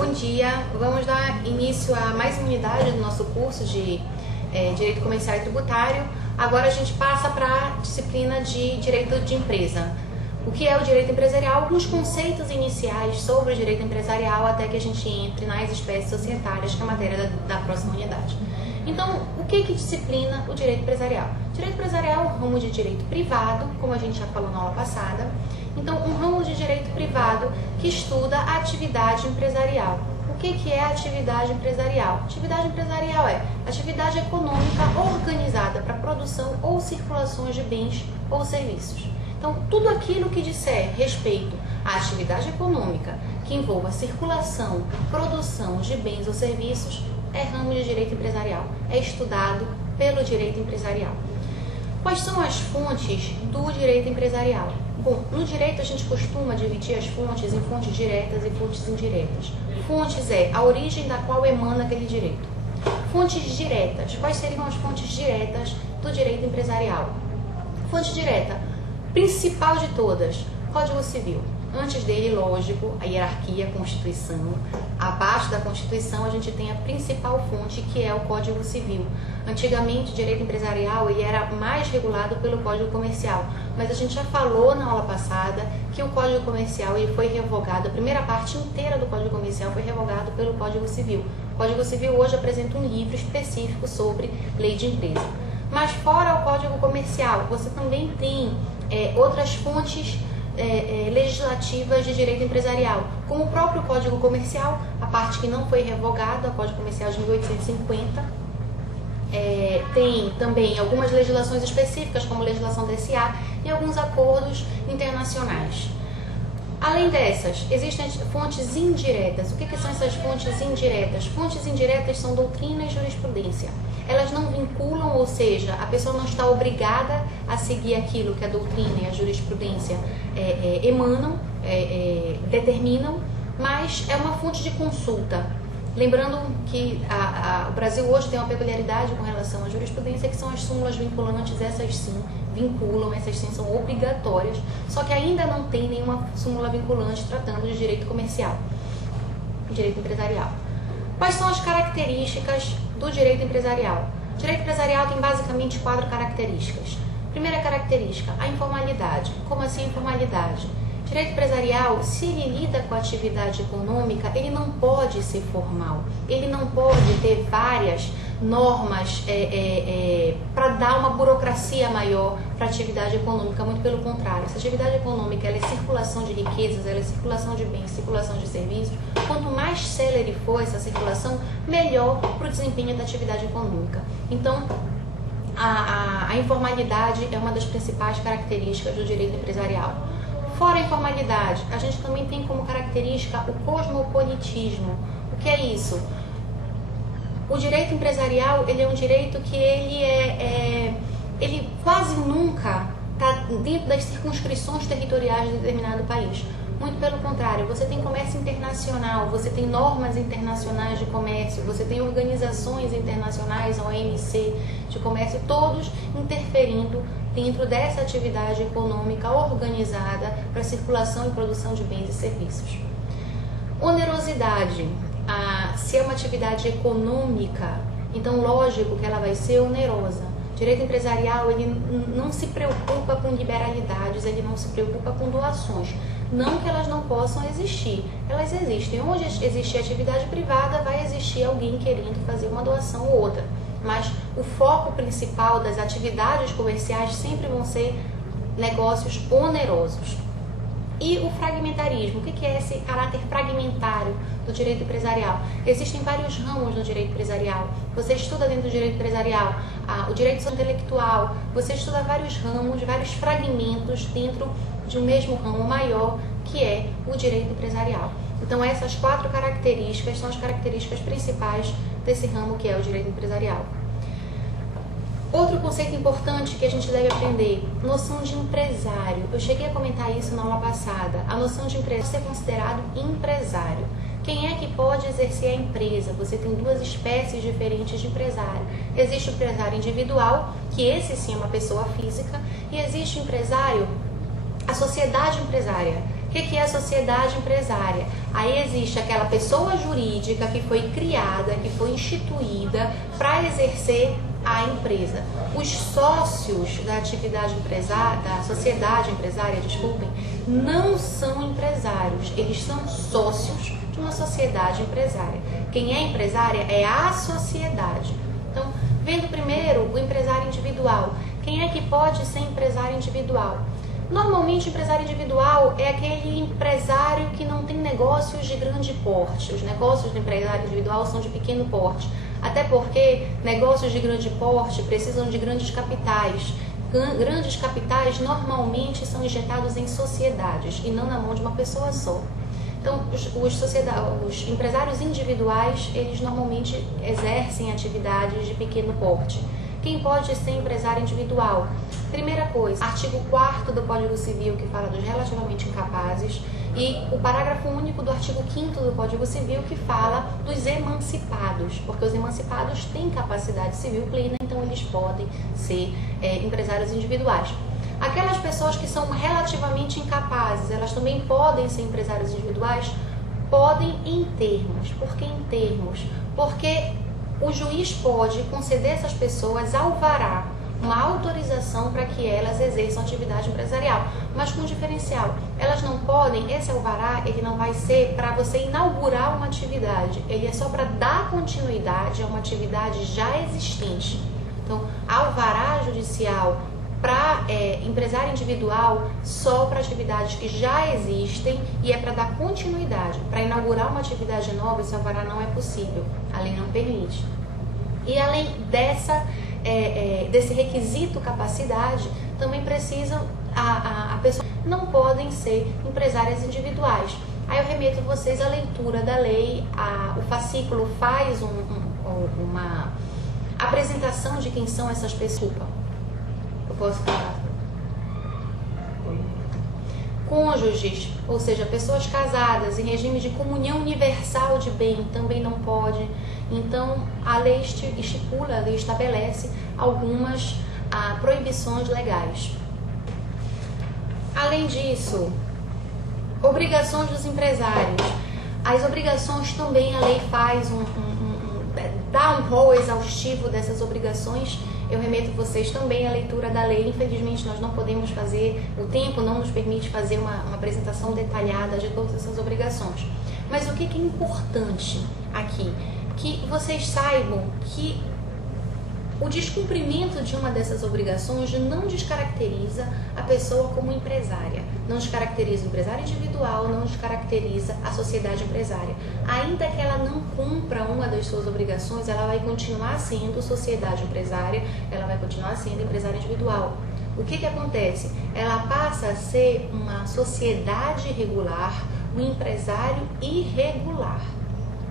Bom dia, vamos dar início a mais uma unidade do nosso curso de Direito Comercial e Tributário. Agora a gente passa para a disciplina de Direito de Empresa. O que é o direito empresarial? Alguns conceitos iniciais sobre o direito empresarial até que a gente entre nas espécies societárias, que é a matéria da próxima unidade. Então, o que disciplina o direito empresarial? Direito empresarial é um ramo de direito privado, como a gente já falou na aula passada. Então, um ramo de direito privado que estuda a atividade empresarial. O que é a atividade empresarial? Atividade empresarial é atividade econômica organizada para produção ou circulações de bens ou serviços. Então, tudo aquilo que disser respeito à atividade econômica que envolva circulação, produção de bens ou serviços é ramo de direito empresarial, é estudado pelo direito empresarial. Quais são as fontes do direito empresarial? Bom, no direito a gente costuma dividir as fontes em fontes diretas e fontes indiretas. Fontes é a origem da qual emana aquele direito. Fontes diretas, quais seriam as fontes diretas do direito empresarial? Fonte direta, principal de todas, Código Civil. Antes dele, lógico, a hierarquia, a Constituição. Abaixo da Constituição, a gente tem a principal fonte, que é o Código Civil. Antigamente, o direito empresarial ele era mais regulado pelo Código Comercial, mas a gente já falou na aula passada que o Código Comercial ele foi revogado, a primeira parte inteira do Código Comercial foi revogado pelo Código Civil. O Código Civil hoje apresenta um livro específico sobre lei de empresa. Mas fora o Código Comercial, você também tem outras fontes legislativas de direito empresarial, como o próprio Código Comercial, a parte que não foi revogada, o Código Comercial de 1850, tem também algumas legislações específicas, como legislação da SA e alguns acordos internacionais. Além dessas, existem fontes indiretas. O que são essas fontes indiretas? Fontes indiretas são doutrina e jurisprudência. Elas não vinculam, ou seja, a pessoa não está obrigada a seguir aquilo que a doutrina e a jurisprudência emanam, determinam, mas é uma fonte de consulta. Lembrando que o Brasil hoje tem uma peculiaridade com relação à jurisprudência, que são as súmulas vinculantes, essas sim vinculam, essas sim são obrigatórias, só que ainda não tem nenhuma súmula vinculante tratando de direito comercial, direito empresarial. Quais são as características do direito empresarial? O direito empresarial tem basicamente 4 características. Primeira característica, a informalidade. Como assim informalidade? Direito empresarial, se ele lida com a atividade econômica, ele não pode ser formal, ele não pode ter várias normas para dar uma burocracia maior para a atividade econômica, muito pelo contrário. Se a atividade econômica ela é circulação de riquezas, ela é circulação de bens, circulação de serviços, quanto mais célere for essa circulação, melhor para o desempenho da atividade econômica. Então, a informalidade é uma das principais características do direito empresarial. Fora a informalidade, a gente também tem como característica o cosmopolitismo. O que é isso? O direito empresarial ele é um direito que ele quase nunca está dentro das circunscrições territoriais de determinado país. Muito pelo contrário, você tem comércio internacional, você tem normas internacionais de comércio, você tem organizações internacionais, OMC, de comércio, todos interferindo dentro dessa atividade econômica organizada para circulação e produção de bens e serviços. Onerosidade. Se é uma atividade econômica, então lógico que ela vai ser onerosa. Direito empresarial, ele não se preocupa com liberalidades, ele não se preocupa com doações. Não que elas não possam existir, elas existem. Onde existe atividade privada, vai existir alguém querendo fazer uma doação ou outra. Mas o foco principal das atividades comerciais sempre vão ser negócios onerosos. E o fragmentarismo, o que é esse caráter fragmentário do direito empresarial? Existem vários ramos no direito empresarial. Você estuda dentro do direito empresarial o direito intelectual, você estuda vários ramos, vários fragmentos dentro de um mesmo ramo maior, que é o direito empresarial. Então essas 4 características são as características principais desse ramo que é o direito empresarial. Outro conceito importante que a gente deve aprender, noção de empresário. Eu cheguei a comentar isso na aula passada. A noção de empresário é ser considerado empresário. Quem é que pode exercer a empresa? Você tem 2 espécies diferentes de empresário. Existe o empresário individual, que esse sim é uma pessoa física, e existe o empresário, a sociedade empresária, O que é a sociedade empresária? Aí existe aquela pessoa jurídica que foi criada, que foi instituída para exercer a empresa. Os sócios da atividade empresária, da sociedade empresária, desculpem, não são empresários, eles são sócios de uma sociedade empresária. Quem é empresária é a sociedade. Então, vendo primeiro o empresário individual. Quem é que pode ser empresário individual? Normalmente, o empresário individual é aquele empresário que não tem negócios de grande porte. Os negócios do empresário individual são de pequeno porte. Até porque negócios de grande porte precisam de grandes capitais. Grandes capitais normalmente são injetados em sociedades e não na mão de uma pessoa só. Então, os empresários individuais, eles normalmente exercem atividades de pequeno porte. Quem pode ser empresário individual? Primeira coisa, artigo 4º do Código Civil, que fala dos relativamente incapazes, e o parágrafo único do artigo 5º do Código Civil, que fala dos emancipados, porque os emancipados têm capacidade civil plena, então eles podem ser empresários individuais. Aquelas pessoas que são relativamente incapazes, elas também podem ser empresários individuais? Podem em termos. Por que em termos? Porque o juiz pode conceder a essas pessoas alvará, uma autorização para que elas exerçam atividade empresarial, mas com diferencial. Elas não podem, esse alvará, ele não vai ser para você inaugurar uma atividade, ele é só para dar continuidade a uma atividade já existente. Então, alvará judicial para empresário individual só para atividades que já existem e é para dar continuidade. Para inaugurar uma atividade nova, esse alvará não é possível, a lei não permite. E além desse requisito capacidade, também precisam, a pessoa não podem ser empresárias individuais. Aí eu remeto vocês à leitura da lei, o fascículo faz uma apresentação de quem são essas pessoas. Eu posso falar? Cônjuges, ou seja, pessoas casadas em regime de comunhão universal de bem, também não pode. Então, a lei estipula, a lei estabelece algumas proibições legais. Além disso, obrigações dos empresários. As obrigações também a lei faz dá um rol exaustivo dessas obrigações. Eu remeto vocês também à leitura da lei. Infelizmente, nós não podemos fazer, o tempo não nos permite fazer uma apresentação detalhada de todas essas obrigações. Mas o que é importante aqui? Que vocês saibam que o descumprimento de uma dessas obrigações não descaracteriza a pessoa como empresária, não descaracteriza o empresário individual, não descaracteriza a sociedade empresária. Ainda que ela não cumpra uma das suas obrigações, ela vai continuar sendo sociedade empresária, ela vai continuar sendo empresária individual. O que acontece? Ela passa a ser uma sociedade regular, um empresário irregular.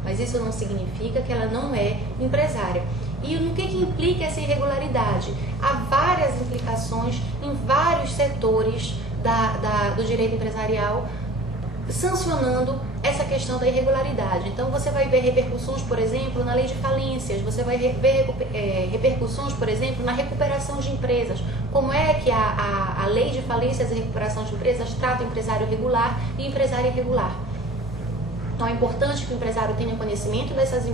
Mas isso não significa que ela não é empresária. E no que implica essa irregularidade? Há várias implicações em vários setores do direito empresarial sancionando essa questão da irregularidade. Então, você vai ver repercussões, por exemplo, na lei de falências, você vai ver repercussões, por exemplo, na recuperação de empresas. Como é que a lei de falências e recuperação de empresas trata o empresário regular e empresário irregular. Então, é importante que o empresário tenha conhecimento dessas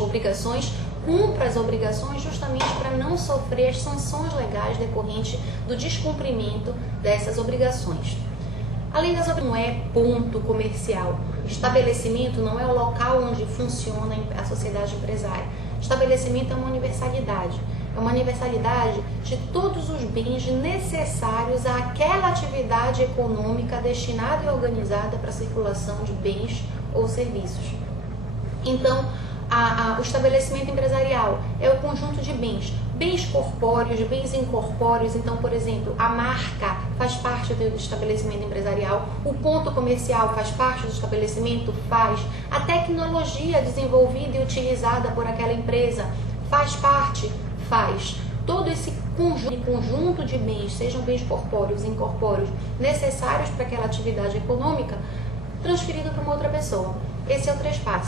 obrigações, cumpra as obrigações justamente para não sofrer as sanções legais decorrentes do descumprimento dessas obrigações. Além das obrigações, não é ponto comercial. Estabelecimento não é o local onde funciona a sociedade empresária. Estabelecimento é uma universalidade. É uma universalidade de todos os bens necessários àquela atividade econômica destinada e organizada para a circulação de bens ou serviços. Então, o estabelecimento empresarial é o conjunto de bens corpóreos, bens incorpóreos. Então, por exemplo, a marca faz parte do estabelecimento empresarial, o ponto comercial faz parte do estabelecimento, a tecnologia desenvolvida e utilizada por aquela empresa faz parte, todo esse conjunto de bens, sejam bens corpóreos e incorpóreos, necessários para aquela atividade econômica, transferido para uma outra pessoa. Esse é o 3 passos.